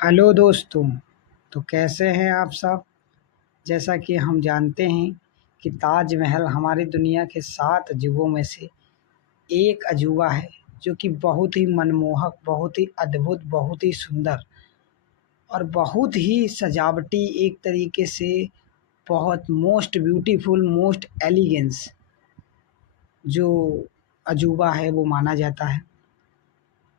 Hello दोस्तों। तो कैसे हैं आप सब। जैसा कि हम जानते हैं कि ताजमहल हमारी दुनिया के 7 अजूबों में से एक अजूबा है, जो कि बहुत ही मनमोहक, बहुत ही अद्भुत, बहुत ही सुंदर और बहुत ही सजावटी, एक तरीके से बहुत मोस्ट ब्यूटीफुल, मोस्ट एलिगेंस जो अजूबा है वो माना जाता है।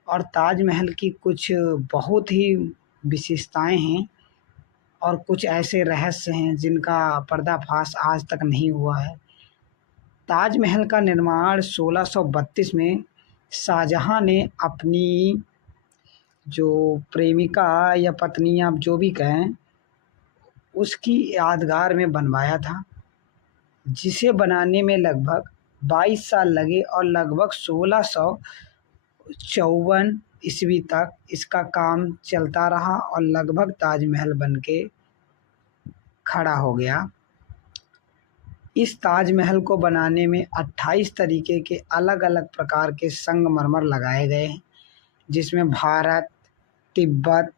और ताजमहल की कुछ बहुत ही विशेषताएं हैं और कुछ ऐसे रहस्य हैं जिनका पर्दाफाश आज तक नहीं हुआ है। ताजमहल का निर्माण 1632 में शाहजहां ने अपनी जो प्रेमिका या पत्नी, आप जो भी कहें, उसकी यादगार में बनवाया था, जिसे बनाने में लगभग 22 साल लगे और लगभग 1654 ईस्वी तक इसका काम चलता रहा और लगभग ताजमहल बनके खड़ा हो गया। इस ताजमहल को बनाने में 28 तरीके के अलग अलग प्रकार के संगमरमर लगाए गए हैं, जिसमें भारत, तिब्बत,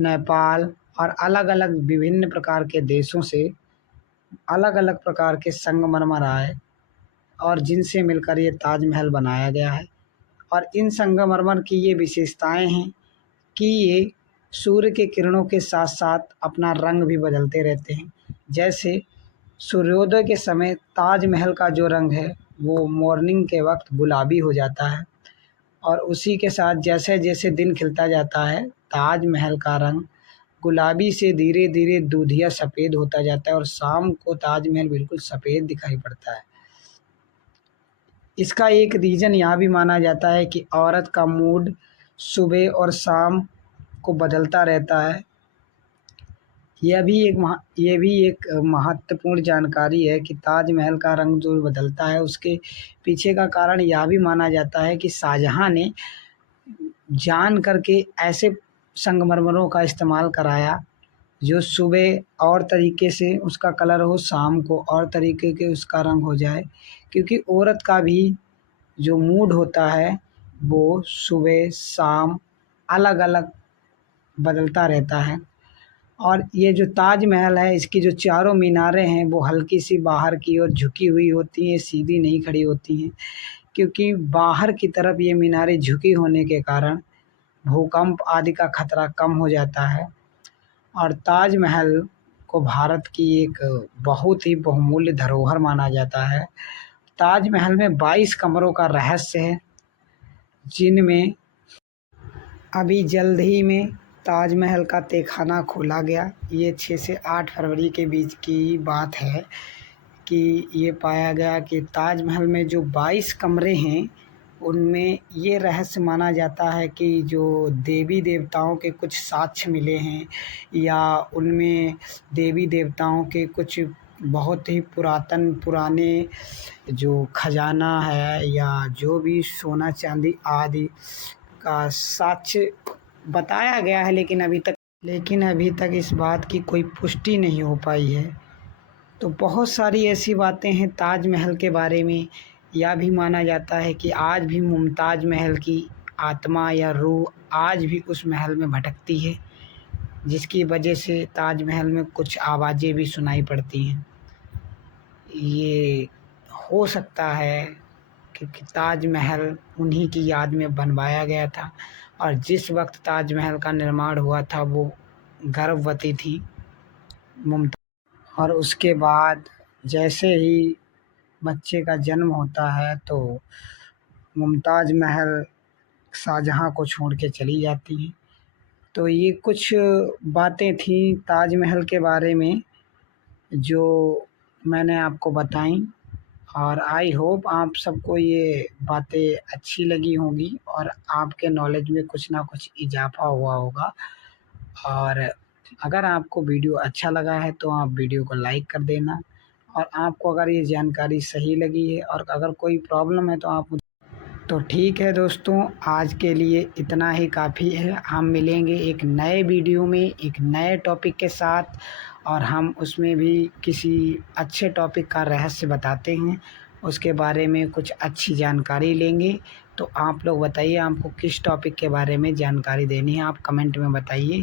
नेपाल और अलग अलग विभिन्न प्रकार के देशों से अलग अलग प्रकार के संगमरमर आए और जिनसे मिलकर ये ताजमहल बनाया गया है। और इन संगमरमर की ये विशेषताएं हैं कि ये सूर्य के किरणों के साथ साथ अपना रंग भी बदलते रहते हैं। जैसे सूर्योदय के समय ताजमहल का जो रंग है वो मॉर्निंग के वक्त गुलाबी हो जाता है, और उसी के साथ जैसे जैसे दिन खिलता जाता है ताजमहल का रंग गुलाबी से धीरे धीरे दूधिया सफ़ेद होता जाता है और शाम को ताजमहल बिल्कुल सफ़ेद दिखाई पड़ता है। इसका एक रीज़न यह भी माना जाता है कि औरत का मूड सुबह और शाम को बदलता रहता है। ये भी एक महत्वपूर्ण जानकारी है कि ताजमहल का रंग जो बदलता है उसके पीछे का कारण यह भी माना जाता है कि शाहजहां ने जान करके ऐसे संगमरमरों का इस्तेमाल कराया जो सुबह और तरीके से उसका कलर हो, शाम को और तरीके के उसका रंग हो जाए, क्योंकि औरत का भी जो मूड होता है वो सुबह शाम अलग अलग बदलता रहता है। और ये जो ताजमहल है इसकी जो चारों मीनारें हैं वो हल्की सी बाहर की ओर झुकी हुई होती हैं, सीधी नहीं खड़ी होती हैं, क्योंकि बाहर की तरफ ये मीनारें झुकी होने के कारण भूकंप आदि का खतरा कम हो जाता है। और ताजमहल को भारत की एक बहुत ही बहुमूल्य धरोहर माना जाता है। ताजमहल में 22 कमरों का रहस्य है, जिनमें अभी जल्द ही में ताजमहल का तहखाना खोला गया। ये 6 से 8 फरवरी के बीच की बात है कि ये पाया गया कि ताजमहल में जो 22 कमरे हैं उनमें ये रहस्य माना जाता है कि जो देवी देवताओं के कुछ साक्ष्य मिले हैं या उनमें देवी देवताओं के कुछ बहुत ही पुराने जो खजाना है या जो भी सोना चांदी आदि का साक्ष्य बताया गया है, लेकिन अभी तक इस बात की कोई पुष्टि नहीं हो पाई है। तो बहुत सारी ऐसी बातें हैं ताजमहल के बारे में। यह भी माना जाता है कि आज भी मुमताज़ महल की आत्मा या रूह आज भी उस महल में भटकती है, जिसकी वजह से ताजमहल में कुछ आवाज़ें भी सुनाई पड़ती हैं। ये हो सकता है क्योंकि ताजमहल उन्हीं की याद में बनवाया गया था, और जिस वक्त ताजमहल का निर्माण हुआ था वो गर्भवती थी मुमताज़। और उसके बाद जैसे ही बच्चे का जन्म होता है तो मुमताज़ महल शाहजहां को छोड़ के चली जाती हैं। तो ये कुछ बातें थी ताजमहल के बारे में जो मैंने आपको बताई, और आई होप आप सबको ये बातें अच्छी लगी होंगी और आपके नॉलेज में कुछ ना कुछ इजाफा हुआ होगा। और अगर आपको वीडियो अच्छा लगा है तो आप वीडियो को लाइक कर देना, और आपको अगर ये जानकारी सही लगी है और अगर कोई प्रॉब्लम है तो आप तो ठीक है दोस्तों, आज के लिए इतना ही काफ़ी है। हम मिलेंगे एक नए वीडियो में एक नए टॉपिक के साथ, और हम उसमें भी किसी अच्छे टॉपिक का रहस्य बताते हैं, उसके बारे में कुछ अच्छी जानकारी लेंगे। तो आप लोग बताइए आपको किस टॉपिक के बारे में जानकारी देनी है, आप कमेंट में बताइए।